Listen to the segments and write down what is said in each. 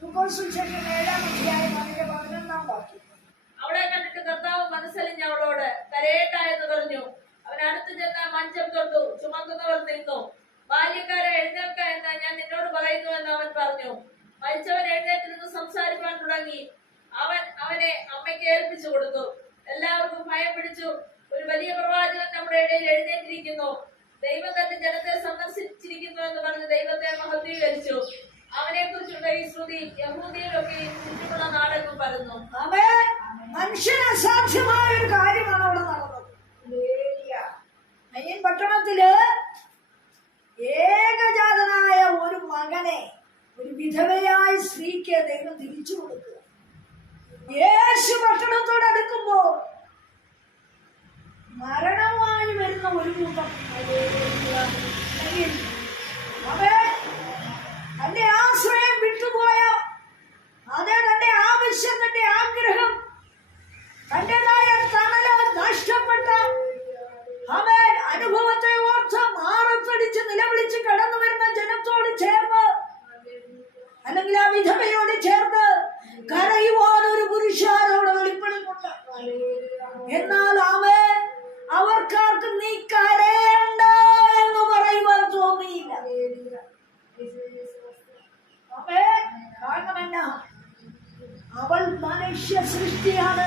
ലൂക്കോസ് സുവിശേഷം ഏഴാം അധ്യായം വാക്യം അവളെ കണ്ടിട്ട് കർത്താവ് മനസ്സലിഞ്ഞ് അവളോട് കരയേട്ട എന്ന് പറഞ്ഞു. അവൻ അടുത്ത് ചെന്ന് മഞ്ചം തൊട്ടു ചുമക്കുന്നവർ നിന്നു. ബാല്യക്കാരെ എഴുന്നേൽക്ക എന്ന് ഞാൻ നിന്നോട് പറയുന്നു എന്ന് അവൻ പറഞ്ഞു. മരിച്ചവൻ എഴുന്നേറ്റ് നിന്ന് സംസാരിക്കാൻ തുടങ്ങി. അവൻ അവനെ അമ്മയ്ക്ക് ഏൽപ്പിച്ചു കൊടുത്തു. എല്ലാവർക്കും ഭയം പിടിച്ചു. ഒരു വലിയ പ്രവാചകൻ നമ്മുടെ ഇടയിൽ എഴുന്നേറ്റിരിക്കുന്നു. ദൈവം തന്റെ ജനത്തെ സന്ദർശിച്ചിരിക്കുന്നു എന്ന് പറഞ്ഞ് ദൈവത്തെ മഹത്വീകരിച്ചു. അവനെ കുറിച്ചുള്ള ഈ ശ്രുതി യഹൂദിയിലൊക്കെ ചുറ്റുമുള്ള നാടകം പറഞ്ഞു അവൻ മനുഷ്യന് അസാധ്യമായ ഒരു കാര്യമാണ് അവിടെ നടന്നത്. അയ്യൻ പട്ടണത്തിൽ ഏകജാതനായ ഒരു മകനെ ഒരു വിധവയായ സ്ത്രീക്ക് ദൈവം തിരിച്ചു കൊടുക്കുക. യേശു പട്ടണത്തോട് അടുക്കുമ്പോ മരണമായി വരുന്ന ഒരു അവൻ തന്റെ ആശ്രയം വിട്ടുപോയ അതേ തന്റെ ആവശ്യം തന്റെ ആഗ്രഹം തന്റേതായ തണൽ നഷ്ടപ്പെട്ട അവൻ അനുഭവത്തെ ഓർത്ത് മാറത്തടിച്ച് നിലവിളിച്ച് കടന്നു വരുന്ന ജനത്തോട് ചേർന്ന് അല്ലെങ്കിൽ ആ വിധവയോട് ചേർന്ന് കരയുവാൻ ഒരു പുരുഷാരോട് വെളിപ്പെടുന്നുണ്ട് എന്നാൽ അവൻ അവർക്കാർക്ക് നീ കരയണ്ട എന്ന് പറയുവാൻ തോന്നിയില്ല അവൻ കാരണം എന്നാ അവൾ മനുഷ്യ സൃഷ്ടിയാണ്.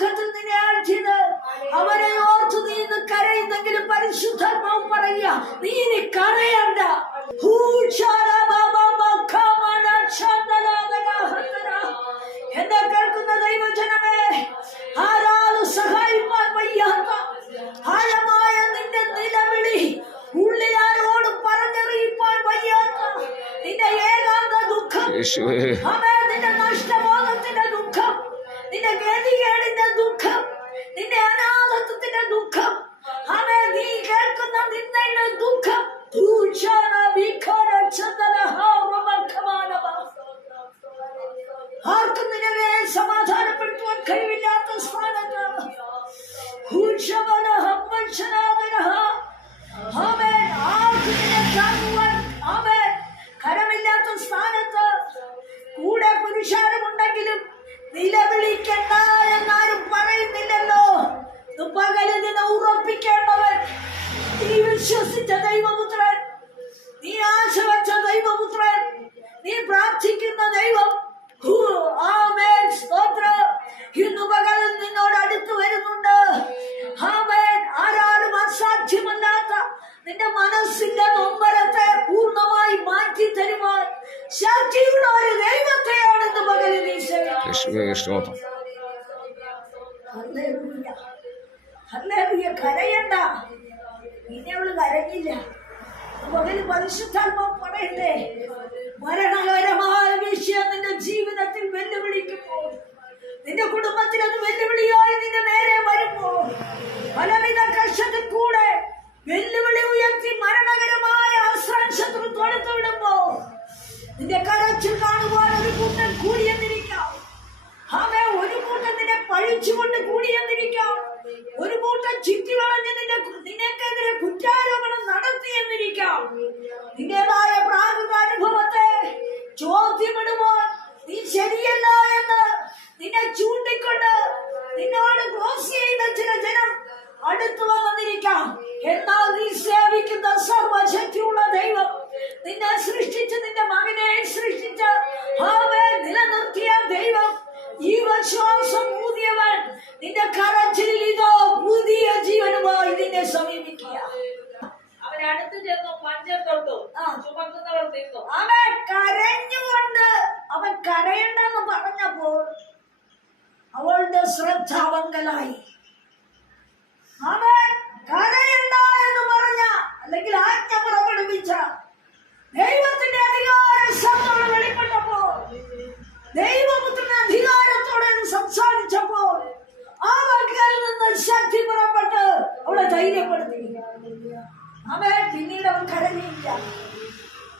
ദുഃഖത്തിൽ നിന്നെ ആഴ്ചത് അവരെ ഓർത്ത് നീ ഇന്ന് കരയുന്നെങ്കിലും പരിശുദ്ധർമ്മവും പറയുക നീ ഇനി കരയണ്ട. എന്നെ കേൾക്കുന്ന ദൈവജനമേ? ആരാളും സഹായിപ്പാൻ വയ്യാത്ത ആഴമായ നിന്റെ നിലവിളി ഉള്ളിൽ ആരോടും പറഞ്ഞറിയിപ്പാൻ വയ്യാത്ത നിന്റെ ഏകാന്ത ദുഃഖം സമാധാനപ്പെടുത്തുവാൻ കഴിവില്ലാത്ത സ്ഥാനത്ത് സ്ഥാനത്ത് കൂടെ പുരുഷാരമുണ്ടെങ്കിലും നിലവിളിക്കണ്ട എന്നാരും പറയുന്നില്ലല്ലോ. പകലിന് നൗറം ശക്തിയുള്ള ഒരു ദൈവത്തെയാണ് ഇന്ന് പകലിൽ നീ സ്തോത്രം ഹല്ലേലൂയ. കരയണ്ട. ഇനി അവൾ കരഞ്ഞില്ല. പകൽ പരിശുദ്ധാത്മാവ് പറയട്ടെ. മരണകരമായ വിഷയം നിന്റെ ജീവിതത്തിൽ വെല്ലുവിളിക്കുമ്പോൾ നിന്റെ കുടുംബത്തിൽ അത് വെല്ലുവിളിയായി നിന്റെ നേരെ വരുമ്പോൾ പലവിധ കഷ്ടത്തിൽ കൂടെ വെല്ലുവിളി ഉയർത്തി മരണകരമായ അസ്രാൻ ശത്രു തൊടുത്തു വിടുമ്പോ നിന്റെ കരച്ചിൽ കാണുവാൻ ഒരു കൂട്ടം കൂടിയെന്നിരിക്കാം അവൻ ഒരു കൂട്ടം നിന്നെ പഴിച്ചുകൊണ്ട് കൂടിയെന്നിരിക്കാം ഒരു കൂട്ടം ചുറ്റി വളഞ്ഞ് നിന്റെ നിനക്കെതിരെ കുറ്റാരോപണം നടത്തിയെന്നിരിക്കാം നിന്റേതായ പ്രാകൃതാനുഭവത്തെ ചോദ്യമിടുമ്പോൾ നീ ശരിയല്ല എന്ന് നിന്നെ ചൂണ്ടിക്കൊണ്ട് നിന്നോട് ക്രോസ് ചെയ്യുന്ന ചില ജനം അടുത്തു വന്നിരിക്കാം. എന്നാൽ നീ സേവിക്കുന്ന സർവശക്തിയുള്ള ദൈവം നിന്നെ സൃഷ്ടിച്ച് നിന്റെ മകനെ സൃഷ്ടിച്ച് അവൻ നിലനിർത്തിയ ദൈവം ജീവശ്വാസം ഊതിയവൻ നിന്റെ കരച്ചിലിൽ ഇതോ പുതിയ ജീവനുമായി നിന്നെ സമീപിക്കുന്നു നിന്നു അവൻ കരഞ്ഞുകൊണ്ട് അവൻ കരയണ്ടെന്ന് പറഞ്ഞപ്പോൾ അവളുടെ ശ്രദ്ധ അവങ്കലായി. അവൻ കരയണ്ട എന്ന് പറഞ്ഞ അല്ലെങ്കിൽ ആജ്ഞ പുറപ്പെടുവിച്ച ദൈവത്തിന്റെ അധികാര ശബ്ദം വെളിപ്പെട്ടപ്പോൾ ദൈവപുത്രന്റെ അധികാരത്തോടെ സംസാരിച്ചപ്പോൾ ആ വാക്കുകളിൽ നിന്ന് ശക്തി പുറപ്പെട്ട് അവളെ ധൈര്യപ്പെടുത്തി അവൻ പിന്നീട് അവൻ കരഞ്ഞില്ല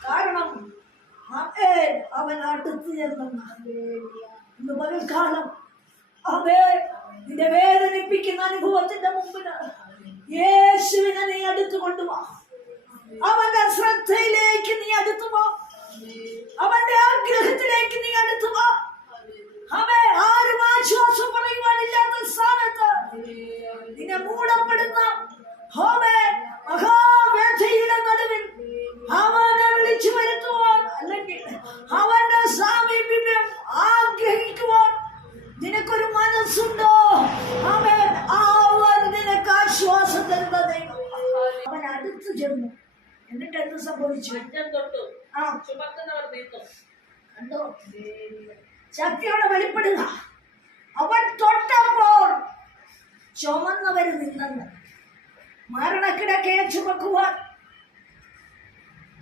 കാരണം അവൻ അവൻ അടുത്ത് ചെന്ന പകൽക്കാലം അവേ നിന്റെ വേദനിപ്പിക്കുന്ന അനുഭവത്തിന്റെ മുമ്പിൽ യേശുവിനെ നീ അടുത്ത് കൊണ്ടുവാ അവന്റെ ശ്രദ്ധയിലേക്ക് നീ അടുത്തു പോ അവന്റെ ആഗ്രഹത്തിലേക്ക് നീ അടുത്തു പോ അവൻ ആരും ആശ്വാസം പറയുവാനില്ലാത്ത സ്ഥാനത്ത് നിന്നെ മൂടപ്പെടുന്ന ഹോമേ എന്നിട്ട് എന്ത് സംഭവിച്ചു ആ. കണ്ടോ? ശക്തിയോടെ വെളിപ്പെടുക. അവൻ തൊട്ടപ്പോൾ ചുമന്നവർ നിന്നെന്ന് മരണക്കിടക്കയെ ചുമക്കുവാൻ.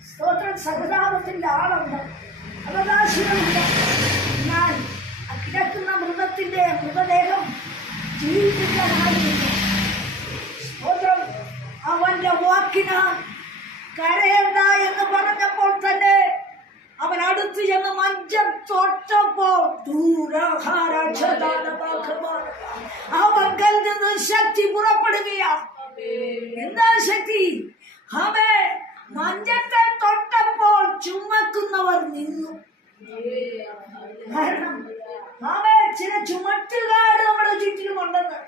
സ്തോത്രം സഹതാപത്തിന്റെ ആളുണ്ട്. അവകാശികളുണ്ട് എന്നാൽ കിടക്കുന്ന മൃഗത്തിന്റെ മൃതദേഹം ജീവിപ്പിക്കാൻ സ്തോത്രം അവന്റെ വാക്കിന് കരയണ്ട എന്ന് പറഞ്ഞപ്പോൾ തന്നെ അവൻ അടുത്ത് ചെന്ന് മഞ്ചം തൊട്ടപ്പോൾ ദൂരാഹാരാക്ഷതാനമാക്കമാണ് അവങ്കൽ നിന്ന് ശക്തി പുറപ്പെടുകയാണ് എന്താ ശക്തി? അവൻ മഞ്ഞത്തെ തൊട്ടപ്പോൾ ചുമക്കുന്നവർ നിന്നു. കാരണം ചില ചുമട്ടുകാർ നമ്മുടെ ചുറ്റിലുമുണ്ടെന്ന്.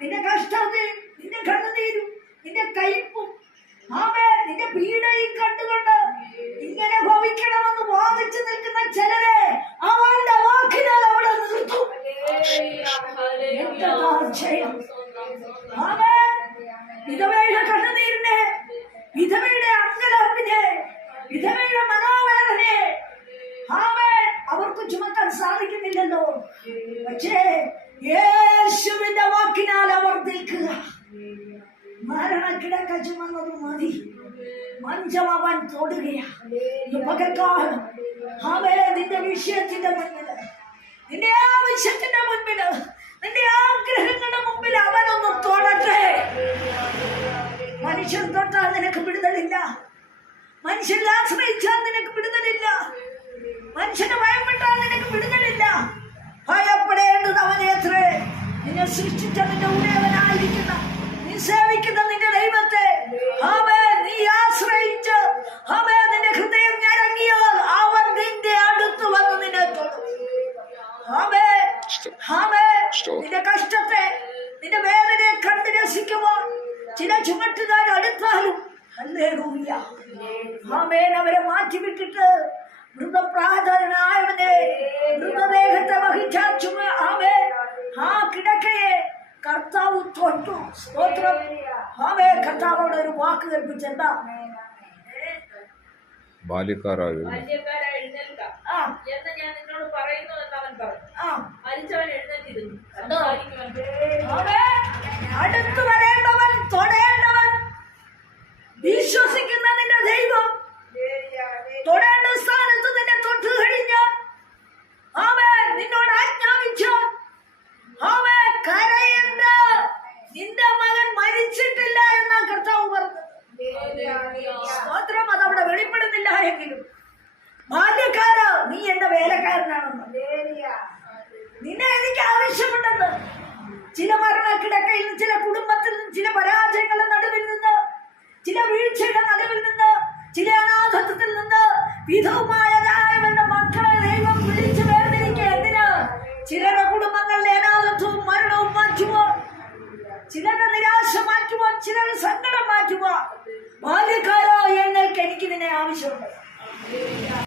നിന്റെ കഷ്ടത്തിൽ നിന്റെ കണ്ണുനീരും നിന്റെ കയ്പും ആമേ നിന്റെ പീഡയും കണ്ടുകൊണ്ട് ഇങ്ങനെ ഭവിക്കണമെന്ന് വാദിച്ചു നിൽക്കുന്ന ചിലരെ അവന്റെ വാക്കിനാൽ അവിടെ നിർത്തും എന്താ ജയം ആമേ വിധവയുടെ കണ്ണുനീരിനെ വിധവയുടെ അങ്കലാപ്പിനെ വിധവയുടെ മനോവേദനയെ ആമേ അവർക്ക് ചുമക്കാൻ സാധിക്കുന്നില്ലല്ലോ പക്ഷേ യേശുവിന്റെ വാക്കിനാൽ അവർ നിൽക്കുക. മരണക്കിടക്ക ചുമന്നത് മതി. മഞ്ചം അവൻ തൊടുകയാണ്. പകൽക്കാലം നിന്റെ വിഷയത്തിന്റെ മുന്നിൽ നിന്റെ ആവശ്യത്തിന്റെ മുൻപിൽ നിന്റെ ആഗ്രഹങ്ങളുടെ മുമ്പിൽ അവനൊന്ന് തൊടട്ടെ. മനുഷ്യൻ തൊട്ടാൽ നിനക്ക് വിടുതലില്ല. മനുഷ്യനിൽ ആശ്രയിച്ചാൽ നിനക്ക് വിടുതലില്ല. മനുഷ്യനെ ഭയപ്പെട്ടാൽ നിനക്ക് വിടുതലില്ല. ഭയപ്പെടേണ്ടത് അവനേത്രേ നിന്നെ സൃഷ്ടിച്ച നിന്റെ ഉടയവനായിരിക്കുന്ന നീ സേവിക്കുന്ന നിന്റെ ദൈവത്തെ. അവൻ നീ ആശ്രയിച്ച് അവൻ നിന്റെ ഹൃദയം ഞരങ്ങിയാൽ അവൻ നിന്റെ അടുത്ത് വന്ന് നിന്നെ തൊടും ആമേ ആമേ നിന്റെ കഷ്ടത്തെ നിന്റെ വേദനയെ കണ്ട് രസിക്കുമ്പോൾ ചില ചുമട്ടുകാർ അടുത്താലും ഹല്ലേലൂയ. ആമേൻ അവരെ മാറ്റിവിട്ടിട്ട് മൃതപ്രാതനായവനെ മൃതദേഹത്തെ വഹിച്ച ചുമ ആമേ ആ കിടക്കയെ തൊട്ടു സ്തോത്രം. ആമേ കർത്താവോട് ഒരു വാക്ക് കൽപ്പിച്ചെന്താ ബാല്യക്കാരായ? എഴുന്നേൽക്ക ആ. എന്ന് ഞാൻ നിന്നോട് പറയുന്നു എന്ന് അവൻ പറഞ്ഞു ആ മരിച്ചവൻ എഴുന്നേറ്റിരുന്നു കണ്ടോ? സംസാരിക്കുവാൻ ആമേ. അടുത്ത് വരേണ്ടവൻ തൊടേണ്ടവൻ വിശ്വസിക്കുന്ന നിന്റെ ദൈവം തൊടേണ്ട സ്ഥാനത്ത് നിന്നെ തൊട്ട് കഴിഞ്ഞ അവൻ നിന്നോട് ആജ്ഞാപിച്ചു അവൻ കരയണ്ട നിന്റെ മകൻ മരിച്ചിട്ടില്ല എന്ന കർത്താവ് പറഞ്ഞത് സ്തോത്രം അതവിടെ വെളിപ്പെടുന്നില്ല എങ്കിലും ബാല്യക്കാര നീ എന്റെ വേലക്കാരനാണെന്ന് നിന്നെ എനിക്ക് ആവശ്യമുണ്ടെന്ന് ചില മരണക്കിടക്കയിൽ നിന്ന് ചില കുടുംബത്തിൽ നിന്ന് ചില പരാജയങ്ങളുടെ നടുവിൽ നിന്ന് ചില വീഴ്ചയുടെ നടുവിൽ നിന്ന് ചില അനാഥത്വത്തിൽ നിന്ന് വിധവുമായതായവന്റെ മക്കളെ ദൈവം വിളിച്ചു വേർതിരിക്കുക. എന്തിന്? ചിലരുടെ കുടുംബങ്ങളിലെ അനാഥത്വവും മരണവും മാറ്റുമോ? ചിലരുടെ നിരാശ മാറ്റുമോ? ചിലരുടെ സങ്കടം മാറ്റുമോ? ബാല്യക്കാരോ എങ്ങൾക്ക് എനിക്ക് നിന്നെ ആവശ്യമുണ്ട്.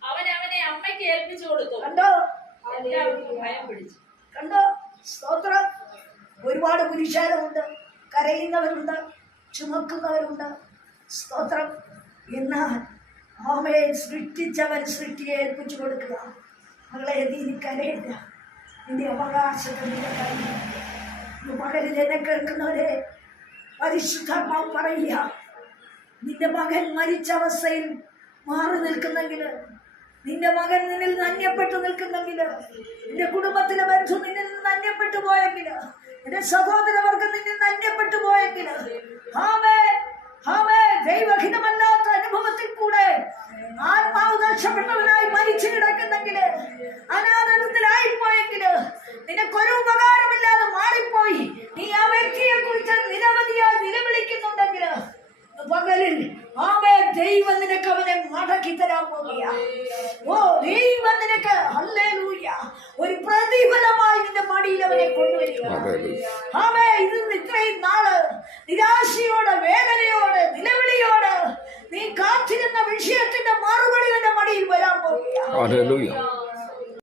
അവൻ അവനെ അമ്മയ്ക്ക് ഏൽപ്പിച്ചു കൊടുത്തു. കണ്ടോ? എല്ലാവർക്കും ഭയം പിടിച്ചു. കണ്ടോ? സ്തോത്രം. ഒരുപാട് പുരുഷാരമുണ്ട് കരയുന്നവരുണ്ട്. ചുമക്കുന്നവരുണ്ട്. സ്തോത്രം. എന്നാൽ ആമയെ സൃഷ്ടിച്ചവൻ സൃഷ്ടിയെ ഏൽപ്പിച്ചു കൊടുക്കുക. മകളെ നീ കരയില്ല നിന്റെ അവകാശത്തെ നിന്റെ കയ്യിൽ കേൾക്കുന്നവരെ പരിശുദ്ധമാവ് പറയുക. നിന്റെ മകൻ മരിച്ച അവസ്ഥയിൽ മാറി നിൽക്കുന്നെങ്കിൽ നിന്റെ മകൻ നിന്നിൽ നന്യപ്പെട്ടു നിൽക്കുന്നെങ്കിൽ നിന്റെ കുടുംബത്തിലെ ബന്ധു നിന്നിൽ നിന്ന് അന്യപ്പെട്ടു പോയെങ്കിൽ നിന്റെ സഹോദരവർഗം നിന്നിൽ നന്യപ്പെട്ടു പോയെങ്കിൽ ഹാമേ ഹാമേ ദൈവഹിതമല്ലാത്ത അനുഭവത്തിൽ കൂടെ ആത്മാവ് നഷ്ടപ്പെട്ടവനായി മരിച്ചു കിടക്കുന്നെങ്കിൽ അനാഥനത്തിലായി പോയെങ്കിൽ നിനക്കൊരു ഉപകാരമില്ലാതെ മാറിപ്പോയി. നീ ആ വ്യക്തിയെ കുറിച്ച് നിരവധിയായി നിലവിളിക്കുന്നുണ്ടെങ്കിൽ പകലിൽ ദൈവം നിനക്ക് അവനെ മടക്കി തരാൻ പോകുക ഓ ദൈവം നിനക്ക് ഒരു പ്രതിഫലമായി നിന്റെ മടിയിൽ അവനെ കൊണ്ടുവരിക. ആമേ ഇത് ഇത്രയും നാൾ നിരാശയോടെ വേദനയോടെ നിലവിളിയോട് നീ കാത്തിരുന്ന വിഷയത്തിന്റെ മറുപടി നിന്റെ മടിയിൽ വരാൻ പോകുക.